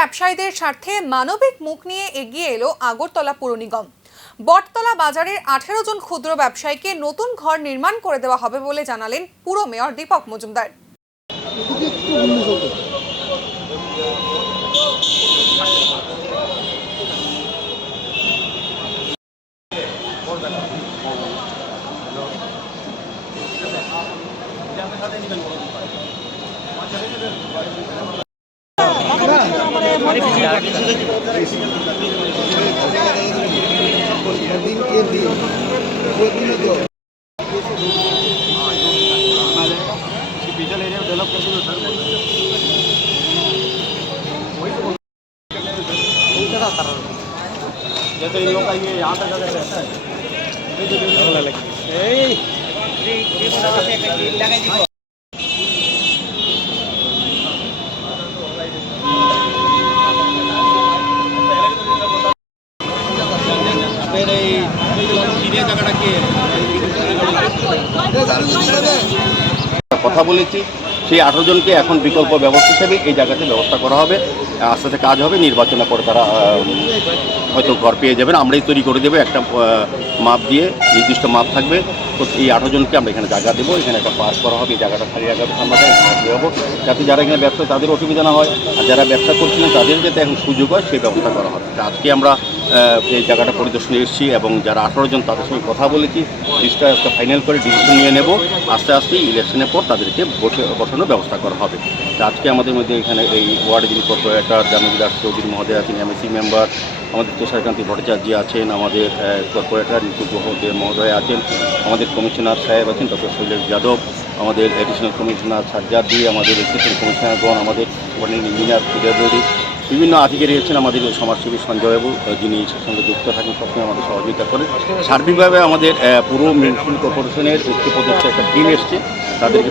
ব্যবসায়ীদের স্বার্থে মানবিক মুখ নিয়ে এগিয়ে এলো আগরতলা পুর নিগম। বটতলা বাজারের 18 জন ক্ষুদ্র ব্যবসায়ীকে নতুন ঘর নির্মাণ করে দেওয়া হবে বলে জানালেন পুর মেয়র দীপক মজুমদার। जैसे इन लोग का ये यहाँ तक अगर रहता है কথা বলেছি সেই 18 জনকে এখন বিকল্প ব্যবস্থা হিসেবে এই জায়গাতে ব্যবস্থা করা হবে। আস্তে আস্তে কাজ হবে, নির্বাচনের পরে তারা হয়তো ঘর পেয়ে যাবেন। আমরাই তৈরি করে দেবো একটা মাপ দিয়ে, নির্দিষ্ট মাপ থাকবে। তো এই 18 জনকে আমরা এখানে জায়গা দেবো, এখানে একটা পার্ক করা হবে, এই জায়গাটা খালি জায়গাটা আমরা দেবো, যাতে যারা এখানে ব্যবসা তাদের অসুবিধা না হয়, আর যারা ব্যবসা করছিলেন তাদের যাতে এখন সুযোগ হয় সেই ব্যবস্থা করা হবে। আজকে আমরা এই জায়গাটা পরিদর্শনে এসেছি এবং যারা 18 জন তাদের সঙ্গে কথা বলেছি, লিস্টটা একটা ফাইনাল করে ডিসিশন নিয়ে নেব। আস্তে আস্তে ইলেকশনের পর তাদেরকে বসানোর ব্যবস্থা করা হবে। তো আজকে আমাদের মধ্যে এখানে এই ওয়ার্ড যিনি কর্পোরেটর জানবিদাস চৌধুরী মহোদয় আছেন, এমএসি মেম্বার আমাদের তুষারকান্তি ভট্টাচার্য আছেন, আমাদের কর্পোরেটর নিতু মহোদয় আছেন, আমাদের কমিশনার সাহেব আছেন ডক্টর শৈলেশ যাদব, আমাদের অ্যাডিশনাল কমিশনার সাজ্জাদ, আমাদের এসিস্ট্যান্ট কমিশনারগণ, আমাদের ইঞ্জিনিয়ার সুজাদি, বিভিন্ন আধিকারিক আছেন, আমাদের সমাজসেবী সঞ্জয়বাবু যিনি এর সঙ্গে যুক্ত থাকেন, সবসময় আমাদের সহযোগিতা করেন। সার্বিকভাবে আমাদের পুরো মিউনিসিপ্যাল কর্পোরেশনের উচ্চপদস্থ একটা টিম এসছে, তাদেরকে